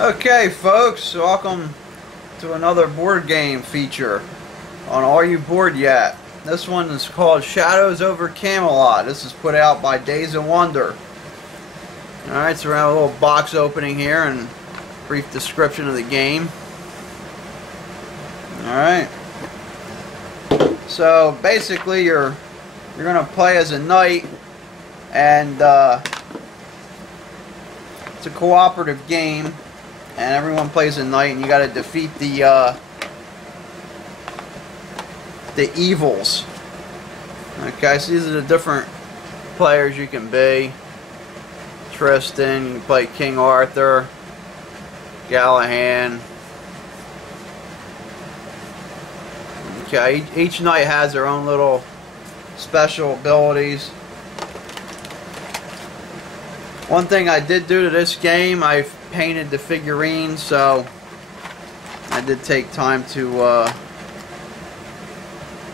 Okay, folks, welcome to another board game feature on AreYouBoardYet. This one is called Shadows over Camelot. This is put out by Days of Wonder. Alright, so we're going to have a little box opening here and brief description of the game. Alright. So basically you're going to play as a knight, and it's a cooperative game, and everyone plays a knight, and you got to defeat the evils. Okay, so these are the different players you can be. Tristan, you can play King Arthur, Galahad. Okay, each knight has their own little special abilities. One thing I did do to this game, I've painted the figurines, so I did take time to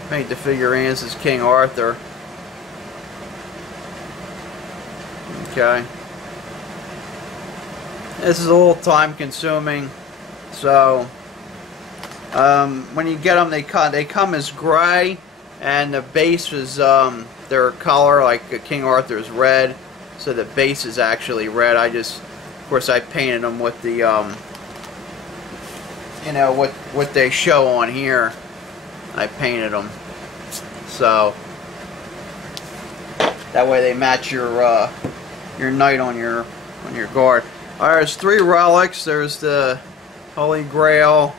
paint the figurines as King Arthur. Okay. This is a little time consuming, so when you get them, they come as gray, and the base is their color, like King Arthur is red, so the base is actually red. Of course, I painted them with the you know, what they show on here. I painted them so that way they match your knight on your guard. All right, there's 3 relics. There's the Holy Grail.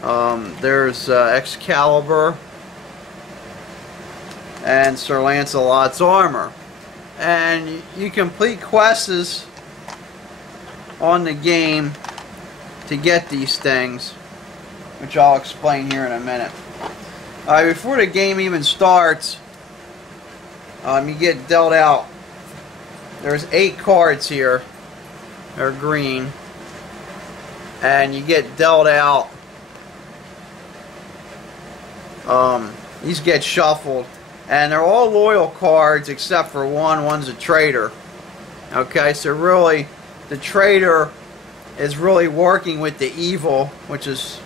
There's Excalibur and Sir Lancelot's armor. And you complete quests on the game to get these things, which I'll explain here in a minute. Before the game even starts, you get dealt out. There's 8 cards here. They're green. And you get dealt out. These get shuffled. And they're all loyal cards except for one. One's a traitor. Okay, so really, the traitor is really working with the evil, which is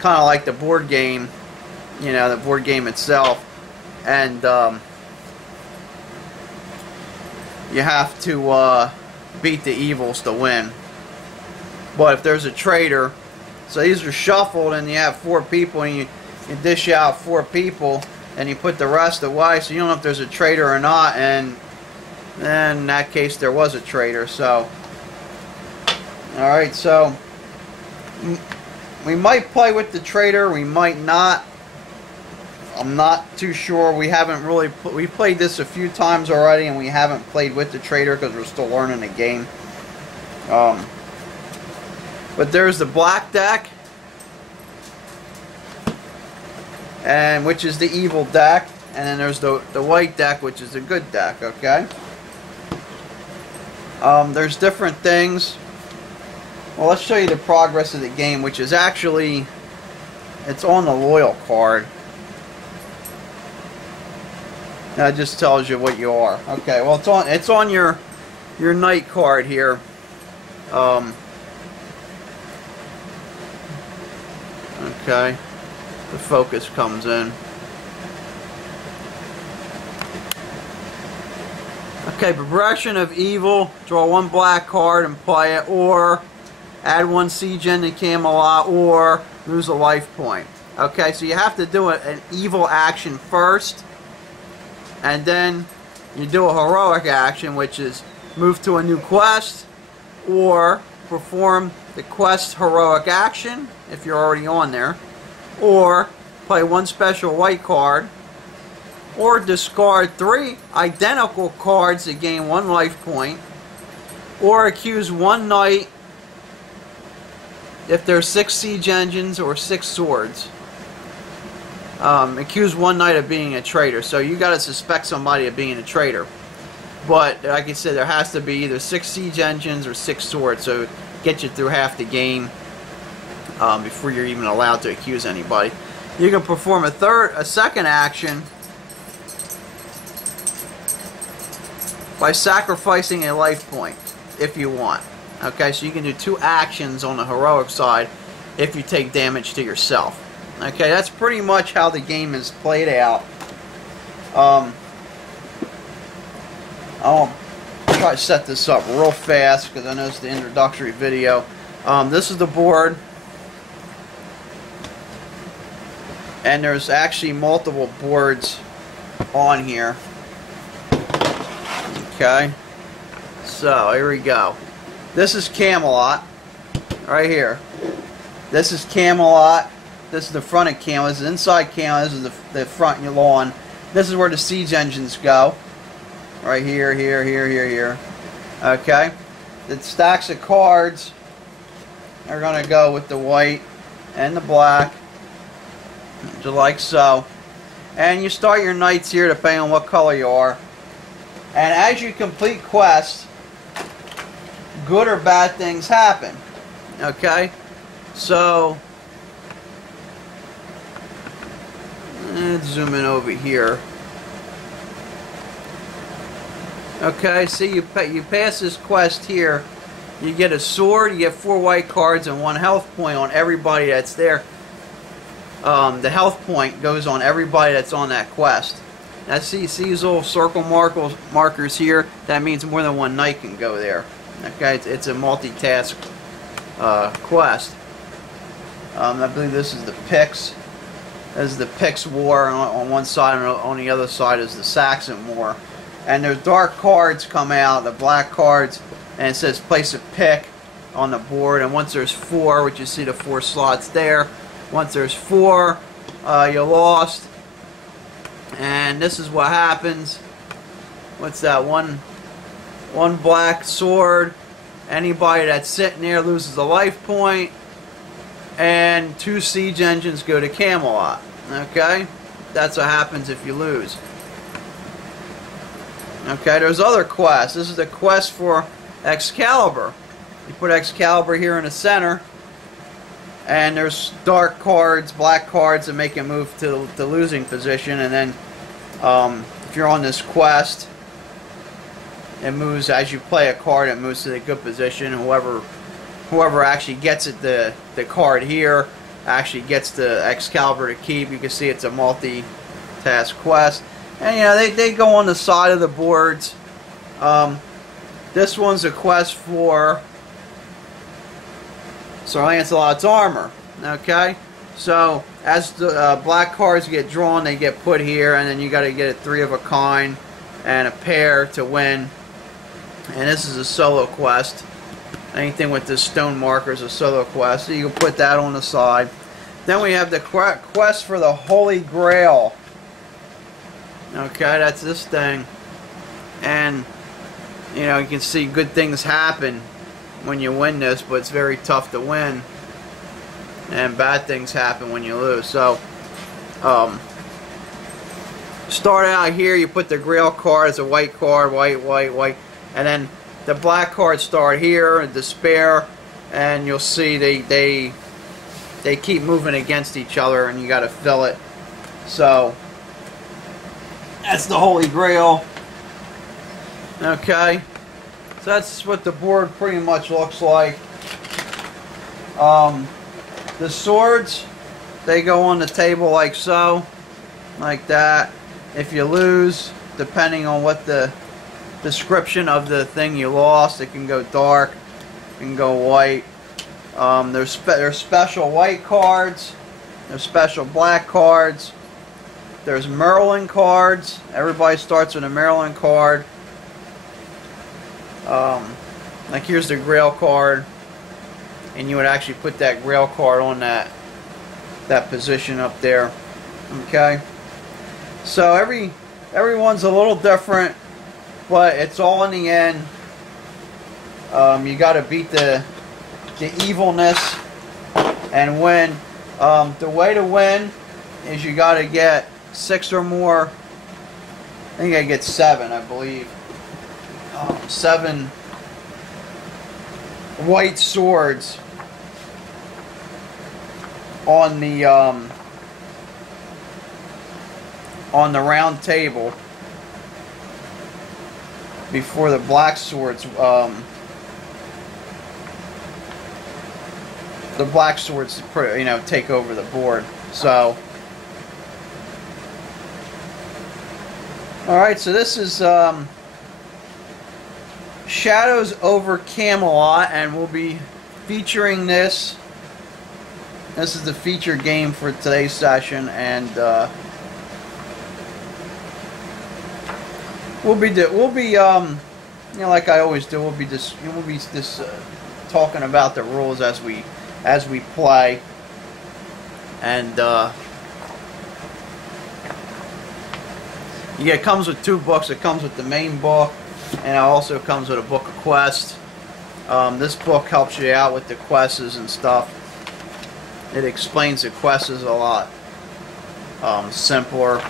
kind of like the board game, you know, the board game itself. And you have to beat the evils to win. But if there's a traitor, so these are shuffled, and you have 4 people, and you dish out 4 people, and you put the rest away, so you don't know if there's a traitor or not, and then in that case there was a traitor. So alright, so we might play with the traitor, we might not. I'm not too sure. We haven't really we played this a few times already, and we haven't played with the traitor because we're still learning the game. But there's the black deck, and which is the evil deck, and then there's the white deck, which is the good deck. Okay. There's different things. Well, let's show you the progress of the game, which is actually, it's on the loyal card. That just tells you what you are. Okay, well, it's on your knight card here. Okay, the focus comes in. Okay, progression of evil. Draw 1 black card and play it, or add 1 siege to Camelot, or lose a life point. Okay, so you have to do an evil action first, and then you do a heroic action, which is move to a new quest, or perform the quest heroic action if you're already on there, or play 1 special white card, or discard 3 identical cards to gain 1 life point, or accuse 1 knight if there's 6 siege engines or 6 swords. Accuse 1 knight of being a traitor. So you got to suspect somebody of being a traitor. But like I said, there has to be either 6 siege engines or 6 swords, so get you through half the game before you're even allowed to accuse anybody. You can perform a second action by sacrificing a life point if you want. Okay, so you can do 2 actions on the heroic side if you take damage to yourself. Okay, that's pretty much how the game is played out. I'll try to set this up real fast because I know it's the introductory video. This is the board, and there's actually multiple boards on here. Okay, so here we go. This is Camelot, right here. This is Camelot. This is the front of Camelot. This is inside Camelot. This is the front lawn. This is where the siege engines go. Right here, here, here, here, here. Okay. The stacks of cards are going to go with the white and the black, just like so. And you start your knights here depending on what color you are. And as you complete quests, good or bad things happen. Okay? So, let's zoom in over here. Okay, see, you pass this quest here, you get a sword, you get 4 white cards and 1 health point on everybody that's there. The health point goes on everybody that's on that quest. Now see these little circle markers here? That means more than 1 knight can go there. Okay, it's a multitask quest. I believe this is the Picts. This is the Picts War on one side, and on the other side is the Saxon War. And there's dark cards come out, the black cards, and it says place a pick on the board. And once there's 4, which you see the 4 slots there, once there's 4, you lost. And this is what happens. What's that? One black sword. Anybody that's sitting there loses a life point. And 2 siege engines go to Camelot. Okay? That's what happens if you lose. Okay, there's other quests. This is the quest for Excalibur. You put Excalibur here in the center. And there's dark cards, black cards that make it move to the losing position. And then if you're on this quest, it moves as you play a card, it moves to the good position. And whoever actually gets it, the card here, actually gets the Excalibur to keep. You can see it's a multi-task quest. And you know, they go on the side of the boards. This one's a quest for Sir Lancelot's armor. Okay, so as the black cards get drawn, they get put here, and then you got to get a 3 of a kind and a pair to win. And this is a solo quest. Anything with this stone marker is a solo quest, so you can put that on the side. Then we have the quest for the Holy Grail. Okay, that's this thing. And you know, you can see good things happen when you win this, but it's very tough to win. And bad things happen when you lose. So, start out here, you put the Grail card as a white card, white, white, white. And then the black cards start here, Despair. And you'll see they keep moving against each other, and you got to fill it. So, that's the Holy Grail. Okay, so that's what the board pretty much looks like. The swords, they go on the table like so, like that. If you lose, depending on what the description of the thing you lost, it can go dark, it can go white. There's special white cards, there's special black cards. There's Merlin cards. Everybody starts with a Merlin card. Like here's the Grail card, and you would actually put that Grail card on that position up there. Okay. So everyone's a little different, but it's all in the end. You got to beat the evilness and win. The way to win is you got to get 6 or more. I think I get 7, I believe. 7 white swords on the round table before the black swords the black swords, you know, take over the board. So, all right. So this is Shadows over Camelot, and we'll be featuring this. This is the feature game for today's session, and we'll be you know, like I always do, we'll be just talking about the rules as we play, and yeah, it comes with 2 books. It comes with the main book, and it also comes with a book of quests. This book helps you out with the quests and stuff. It explains the quests a lot simpler.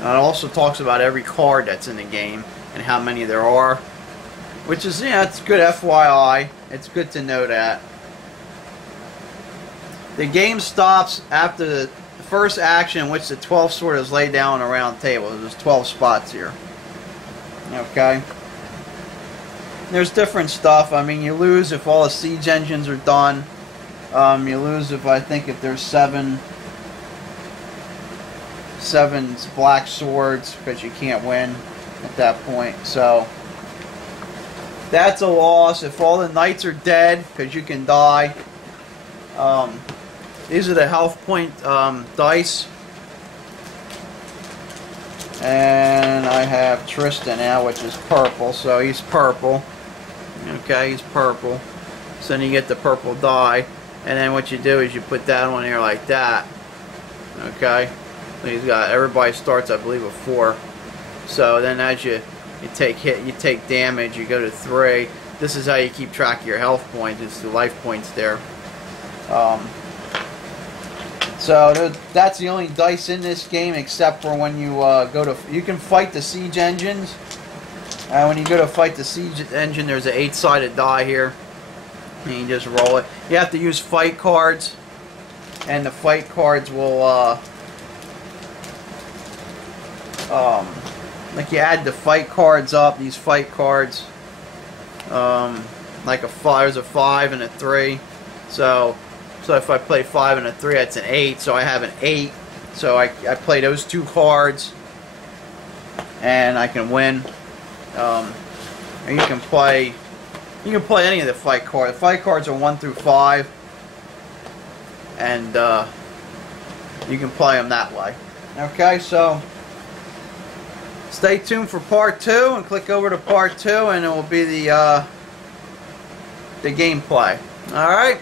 And it also talks about every card that's in the game and how many there are, which is, yeah, it's good FYI. It's good to know that. The game stops after the first action in which the 12th sword is laid down on a round table. There's 12 spots here. Okay. There's different stuff. I mean, you lose if all the siege engines are done. You lose if, I think, if there's seven black swords, because you can't win at that point. So that's a loss. If all the knights are dead, because you can die. These are the health point dice. And I have Tristan now, which is purple, so he's purple. Okay, he's purple. So then you get the purple die. And then what you do is you put that on here like that. Okay? So he's got, everybody starts, I believe, with 4. So then as you take damage, you go to 3. This is how you keep track of your health points. It's the life points there. So that's the only dice in this game, except for when you you can fight the siege engines. When you go to fight the siege engine, there's an 8-sided die here. And you just roll it. You have to use fight cards, and the fight cards will, like, you add the fight cards up. These fight cards, like there's a 5 and a 3. So if I play 5 and a 3, that's an 8. So I have an 8. So I play those 2 cards, and I can win. And you can play any of the fight cards. The fight cards are 1 through 5, and you can play them that way. Okay, so stay tuned for part 2, and click over to part 2, and it will be the gameplay. All right.